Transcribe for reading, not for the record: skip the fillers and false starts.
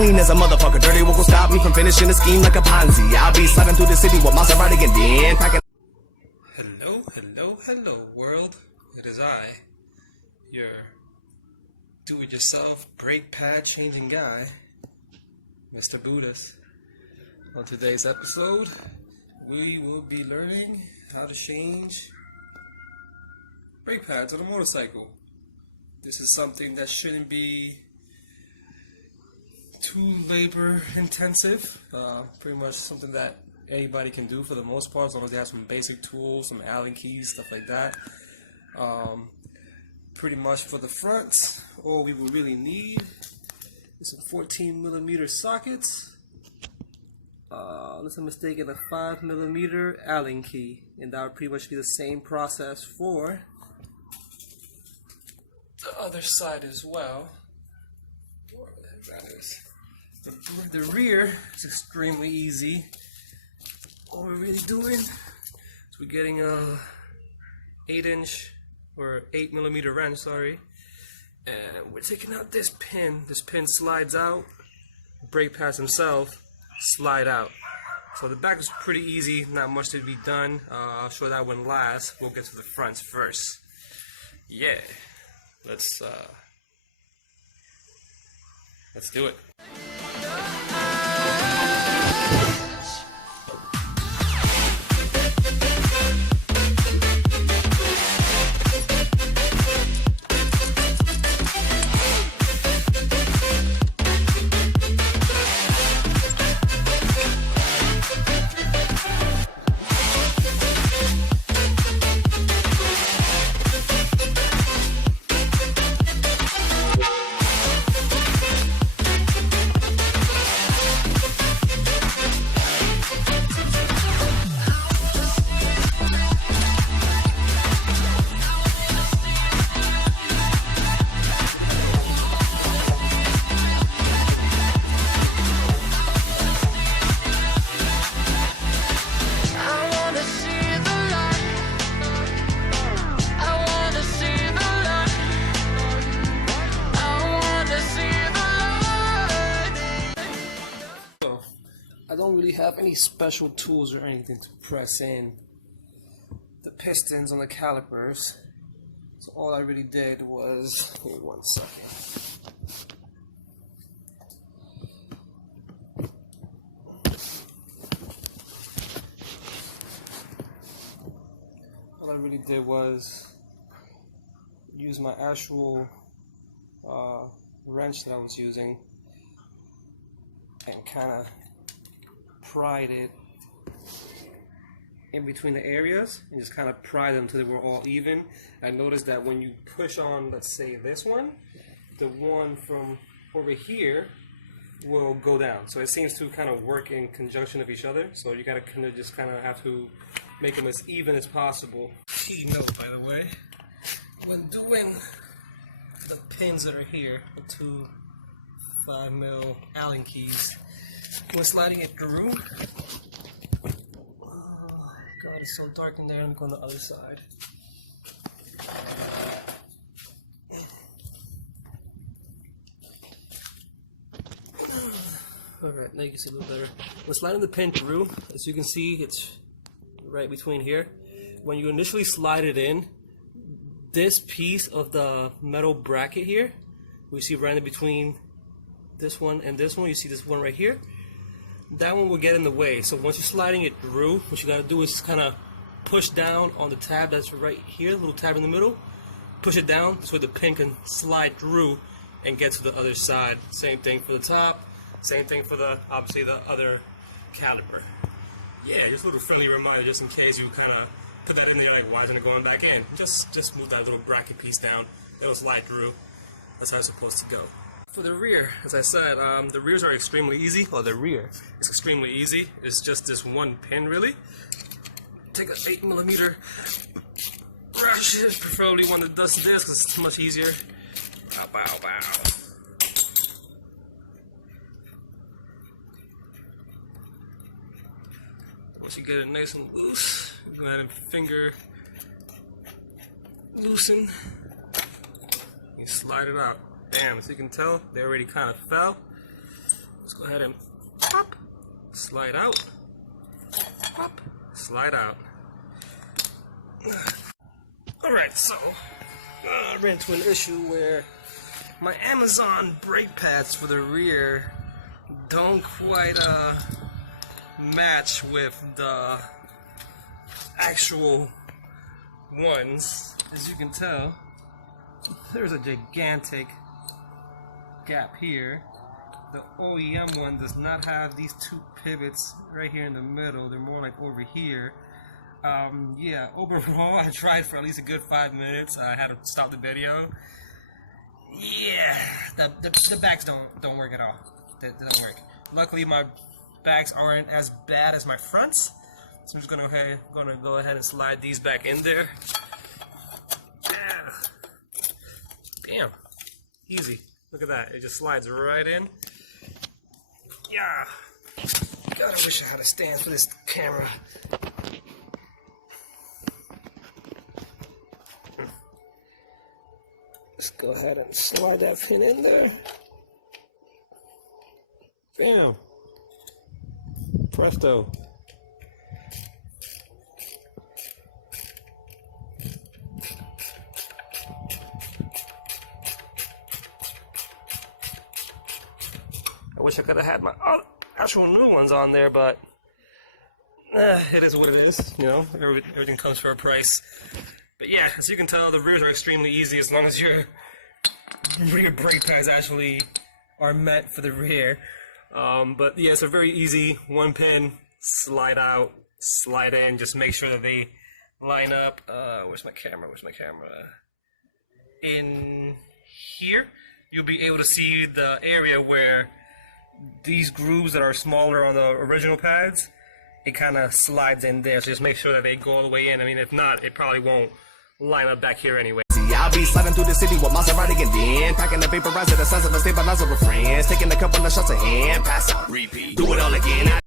clean as a motherfucker. Dirty won't stop me from finishing the scheme like a Ponzi. I'll be sliding through the city with Maserati and then packing. Hello, world. It is I, your do-it-yourself brake pad changing guy, Mr. Buddhas. On today's episode, we will be learning how to change brake pads on a motorcycle. This is something that shouldn't be too labor intensive. Pretty much something that anybody can do for the most part, as long as they have some basic tools, some Allen keys, stuff like that. Pretty much for the fronts, all we will really need is some 14mm sockets. Unless I'm mistaken, a 5mm Allen key, and that would pretty much be the same process for the other side as well. The rear is extremely easy. All we're really doing is we're getting a 8-inch or 8mm wrench, and we're taking out this pin. This pin slides out. Brake pads themselves slide out. So the back is pretty easy, not much to be done. I'll show that one last. We'll get to the fronts first. Yeah, let's do it. I don't really have any special tools or anything to press in the pistons on the calipers, so all I really did was, give me 1 second. All I really did was use my actual wrench that I was using and kind of pried it in between the areas and just kind of pry them until they were all even. I noticed that when you push on, let's say this one, the one from over here will go down. So it seems to kind of work in conjunction of each other. So you gotta kind of just have to make them as even as possible. Key note, by the way, when doing the pins that are here, the two 5mm Allen keys, when sliding it through, oh god, it's so dark in there. I'm going to the other side. Alright, now you can see a little better. When sliding the pin through, as you can see, it's right between here. When you initially slide it in, this piece of the metal bracket here, we see right in between this one and this one, you see this one right here, that one will get in the way. So once you're sliding it through, what you gotta do is kind of push down on the tab that's right here, the little tab in the middle, push it down so the pin can slide through and get to the other side. Same thing for the top, same thing for the, obviously, the other caliper. Yeah, just a little friendly reminder, just in case you kind of put that in there like, why isn't it going back in? Just move that little bracket piece down, it'll slide through. That's how it's supposed to go. For the rear, as I said, the rears are extremely easy. Well, the rear is extremely easy. It's just this one pin, really. Take an 8mm ratchet, preferably one that does this, because it's much easier. Bow, bow, bow. Once you get it nice and loose, go ahead and finger loosen. You slide it out. Damn, as you can tell, they already kind of fell. Let's go ahead and pop, slide out, pop, slide out. Alright, so I ran into an issue where my Amazon brake pads for the rear don't quite match with the actual ones. As you can tell, there's a gigantic gap here. The OEM one does not have these two pivots right here in the middle. They're more like over here. Yeah, overall I tried for at least a good 5 minutes. I had to stop the video. Yeah, the backs don't work at all. That doesn't work. Luckily my backs aren't as bad as my fronts, so I'm just gonna go ahead and slide these back in there. Damn, easy. Look at that, it just slides right in. Yeah. God, I wish I had a stand for this camera. Let's go ahead and slide that pin in there. Bam. Presto. I wish I could have had my actual new ones on there, but it is what it is. You know, everything comes for a price. But yeah, as you can tell, the rears are extremely easy as long as your rear brake pads actually are meant for the rear. But yeah, it's a very easy one pin, slide out, slide in, just make sure that they line up. Where's my camera? In here, you'll be able to see the area where these grooves that are smaller on the original pads, it kind of slides in there, so just make sure that they go all the way in. I mean, if not, it probably won't line up back here anyway. I'll be sliding through the city with Maserati and then packing the vaporizer the size of a stabilizer with friends, taking a couple of shots of hand, pass out, repeat, do it all again.